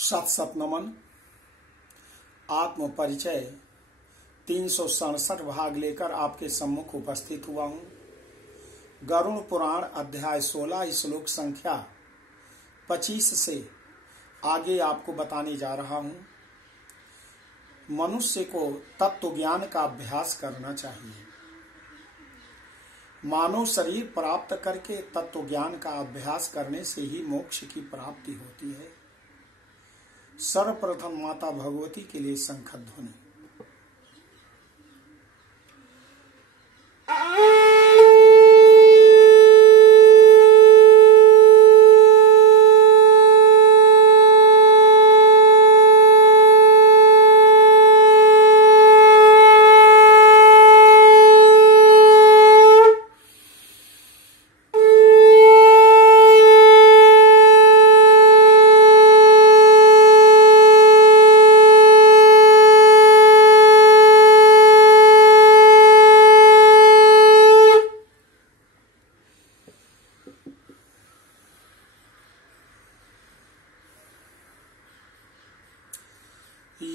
सत सत नमन। आत्म परिचय 367 भाग लेकर आपके सम्मुख उपस्थित हुआ हूँ। गरुड़ पुराण अध्याय 16 श्लोक संख्या 25 से आगे आपको बताने जा रहा हूँ। मनुष्य को तत्व ज्ञान का अभ्यास करना चाहिए। मानव शरीर प्राप्त करके तत्व ज्ञान का अभ्यास करने से ही मोक्ष की प्राप्ति होती है। सर्वप्रथम माता भगवती के लिए शंखध्वनि।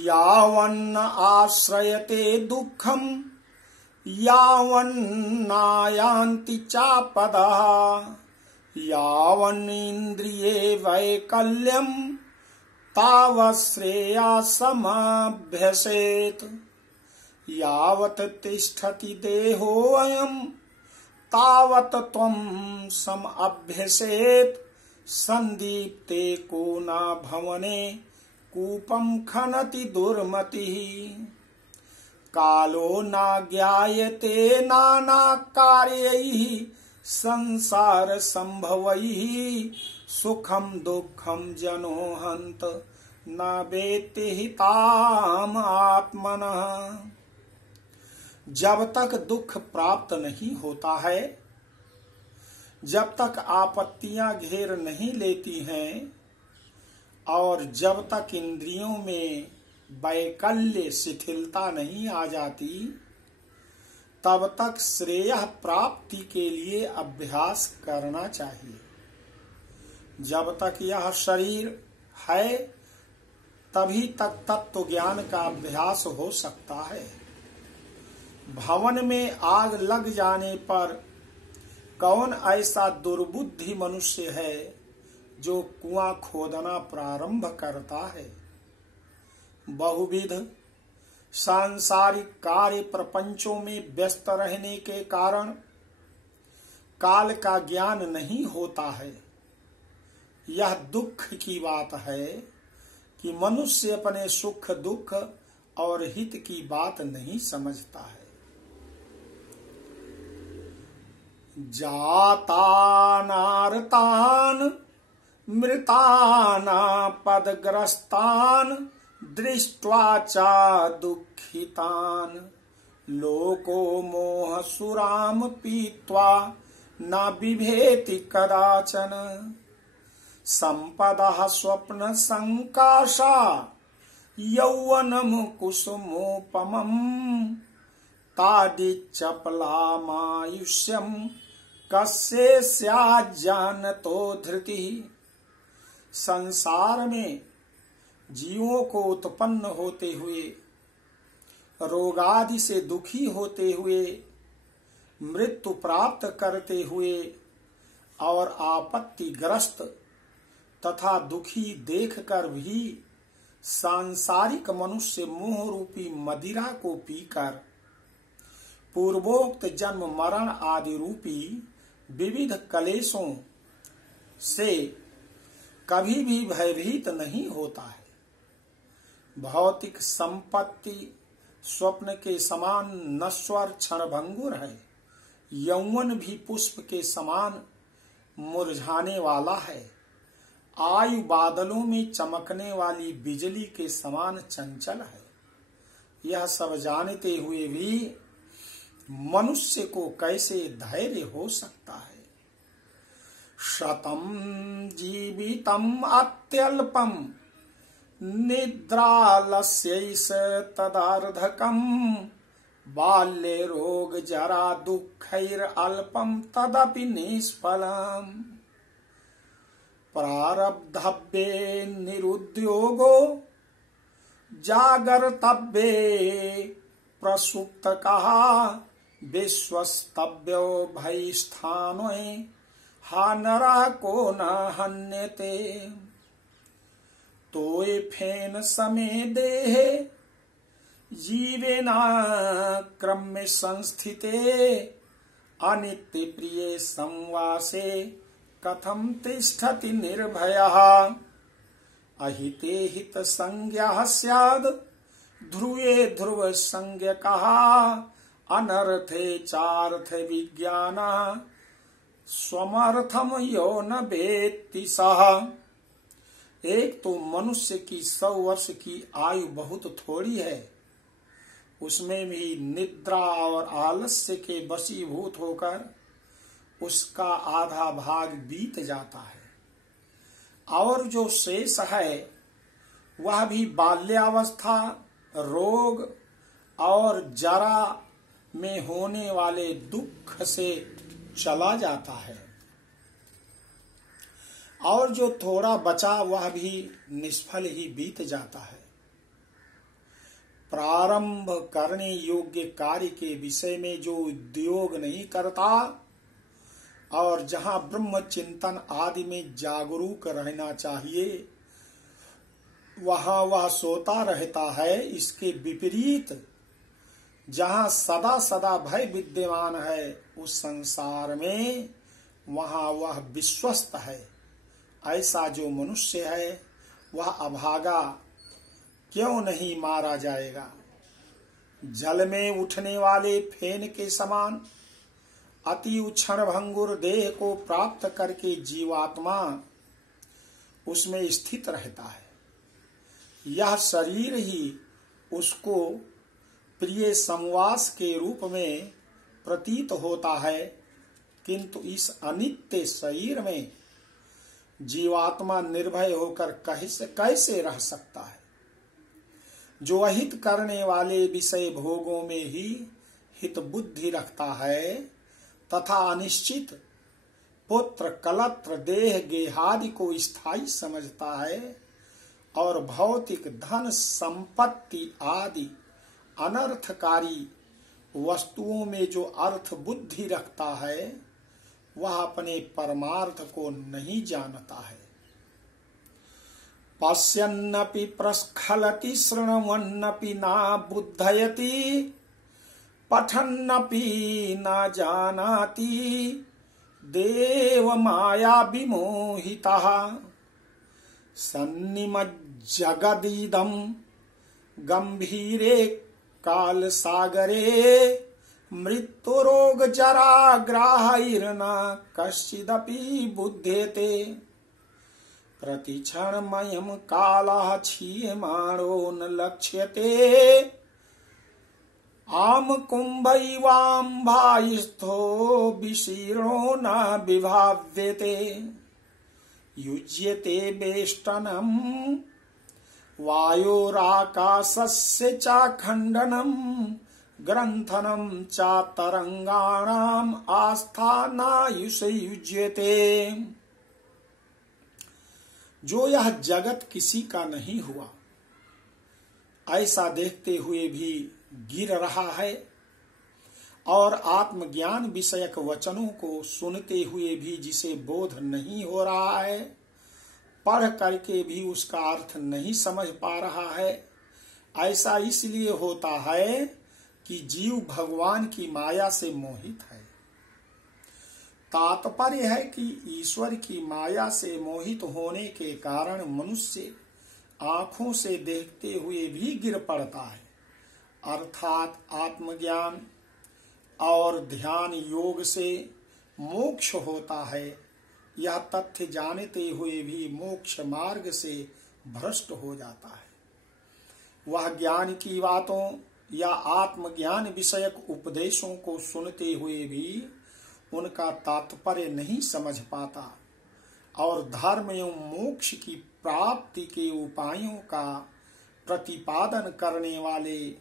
यावन्न आश्रयते दुःखं यावन्नायान्ति चापदः यावन्निन्द्रिये वैकल्यं तावश्रेयसमभ्यसेत् यावत् तिष्ठति देहोऽयं तावत् त्वं समभ्यसेत् संदीप्ते को न भवने कूपम खनति दुर्मतिः कालो न ज्ञायते नाना कार्यैः संसार संभवैः सुखम दुखम जनो हन्त न वेत्ति हिताम आत्मनः। जब तक दुख प्राप्त नहीं होता है, जब तक आपत्तियां घेर नहीं लेती हैं और जब तक इंद्रियों में वैकल्य शिथिलता नहीं आ जाती, तब तक श्रेय प्राप्ति के लिए अभ्यास करना चाहिए। जब तक यह शरीर है तभी तक तत्व ज्ञान का अभ्यास हो सकता है। भवन में आग लग जाने पर कौन ऐसा दुर्बुद्धि मनुष्य है जो कुआं खोदना प्रारंभ करता है। बहुविध सांसारिक कार्य प्रपंचों में व्यस्त रहने के कारण काल का ज्ञान नहीं होता है। यह दुख की बात है कि मनुष्य अपने सुख दुख और हित की बात नहीं समझता है। जातानार्तान मृतानापदग्रस्तान दृष्ट्वा च दुःखितान लोको मोहसुराम पीत्वा न बिभेति कदाचन संपदः स्वप्न संकाशा यौवनम कुसुमोपमम् तादिच्चपलामायुष्यम् कस्य स्याज्जानतो धृतिः। संसार में जीवों को उत्पन्न होते हुए, रोगादि से दुखी होते हुए, मृत्यु प्राप्त करते हुए और आपत्तिग्रस्त तथा दुखी देखकर भी सांसारिक मनुष्य मोह रूपी मदिरा को पीकर पूर्वोक्त जन्म मरण आदि रूपी विविध कलेशों से कभी भी भयभीत नहीं होता है। भौतिक संपत्ति स्वप्न के समान नश्वर क्षणभंगुर है। यौवन भी पुष्प के समान मुरझाने वाला है। आयु बादलों में चमकने वाली बिजली के समान चंचल है। यह सब जानते हुए भी मनुष्य को कैसे धैर्य हो सकता है। शतम जीवितम अत्यल्पम निद्रालस्यैष तदार्धकम बाल्ये रोग जरा दुःखैरल्पम तदपि निष्फलम्। प्रारब्धव्ये निरुद्योगो जागर्तव्ये प्रसुप्त कहा विश्वस्तव्यो भयस्थाने हा नरा को न हन्यते तोय फेन समे देहे जीवेना क्रम्य संस्थिते अनित्य प्रिय संवासे कथम तिष्ठति निर्भयः अहिते हित संज्ञा स्याद् ध्रुवे ध्रुव संज्ञकः अनर्थे चार्थ विज्ञान स्वमर्थम यो न वेत्ति सः। एक तो मनुष्य की 100 वर्ष की आयु बहुत थोड़ी है, उसमें भी निद्रा और आलस्य के वशीभूत होकर उसका आधा भाग बीत जाता है, और जो शेष है वह भी बाल्यावस्था, रोग और जरा में होने वाले दुख से चला जाता है, और जो थोड़ा बचा वह भी निष्फल ही बीत जाता है। प्रारंभ करने योग्य कार्य के विषय में जो उद्योग नहीं करता और जहां ब्रह्म चिंतन आदि में जागरूक रहना चाहिए वहां वह सोता रहता है। इसके विपरीत जहां सदा सदा भय विद्यमान है उस संसार में वहां वह विश्वस्त है। ऐसा जो मनुष्य है वह अभागा क्यों नहीं मारा जाएगा। जल में उठने वाले फेन के समान अति क्षण भंगुर देह को प्राप्त करके जीवात्मा उसमें स्थित रहता है। यह शरीर ही उसको प्रिय संवास के रूप में प्रतीत होता है, किंतु इस अनित्य शरीर में जीवात्मा निर्भय होकर कैसे रह सकता है। जो अहित करने वाले विषय भोगों में ही हित बुद्धि रखता है तथा अनिश्चित पुत्र कलत्र देह गेहादि को स्थायी समझता है और भौतिक धन संपत्ति आदि अनर्थकारी वस्तुओं में जो अर्थ बुद्धि रखता है वह अपने परमार्थ को नहीं जानता है। पश्यन्नपि प्रस्खलति शृण्वन्नपि ना बुद्धयति पठन्नपि न जानाति देव माया विमोहितः सन्निमज्जगदिदं गंभीरे काल सागरे मृत्युरोग जरा ग्राहैर्न कश्चिदपि बुध्यते प्रतिक्षणमयं कालः क्षीयमाणो न लक्ष्यते आम कुंभैवाम्भाइस्थो विशीर्णो न विभाव्यते युज्यते वेष्टनं वायोराकाशस्य चाखण्डनं ग्रंथनं चातरंगाणाम् आस्थानायुष युज्यते। जो यह जगत किसी का नहीं हुआ ऐसा देखते हुए भी गिर रहा है और आत्मज्ञान विषयक वचनों को सुनते हुए भी जिसे बोध नहीं हो रहा है, पढ़ करके भी उसका अर्थ नहीं समझ पा रहा है, ऐसा इसलिए होता है कि जीव भगवान की माया से मोहित है। तात्पर्य है कि ईश्वर की माया से मोहित होने के कारण मनुष्य आंखों से देखते हुए भी गिर पड़ता है, अर्थात आत्मज्ञान और ध्यान योग से मोक्ष होता है। यह तथ्य जानते हुए भी मोक्ष मार्ग से भ्रष्ट हो जाता है। वह ज्ञान की बातों या आत्मज्ञान विषयक उपदेशों को सुनते हुए भी उनका तात्पर्य नहीं समझ पाता और धर्म एवं मोक्ष की प्राप्ति के उपायों का प्रतिपादन करने वाले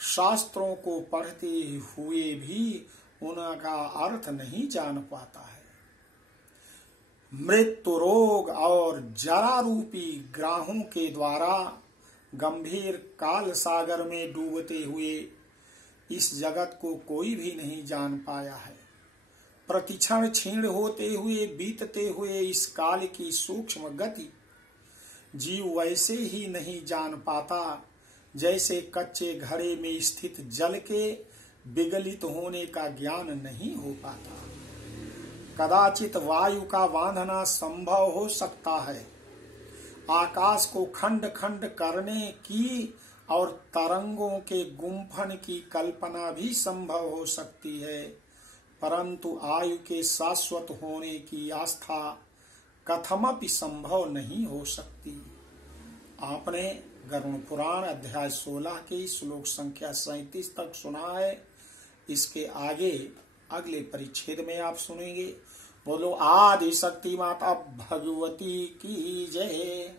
शास्त्रों को पढ़ते हुए भी उनका अर्थ नहीं जान पाता है। मृत्यु, रोग और जरा रूपी ग्राहों के द्वारा गंभीर काल सागर में डूबते हुए इस जगत को कोई भी नहीं जान पाया है। प्रतिक्षण क्षीण होते हुए बीतते हुए इस काल की सूक्ष्म गति जीव वैसे ही नहीं जान पाता जैसे कच्चे घड़े में स्थित जल के विगलित होने का ज्ञान नहीं हो पाता। कदाचित वायु का बांधना संभव हो सकता है, आकाश को खंड खंड करने की और तरंगों के गुंफन की कल्पना भी संभव हो सकती है, परंतु आयु के शाश्वत होने की आस्था कथमपि संभव नहीं हो सकती। आपने गरुड़ पुराण अध्याय 16 के श्लोक संख्या 37 तक सुना है। इसके आगे अगले परिच्छेद में आप सुनेंगे। बोलो आदि शक्ति माता भगवती की जय।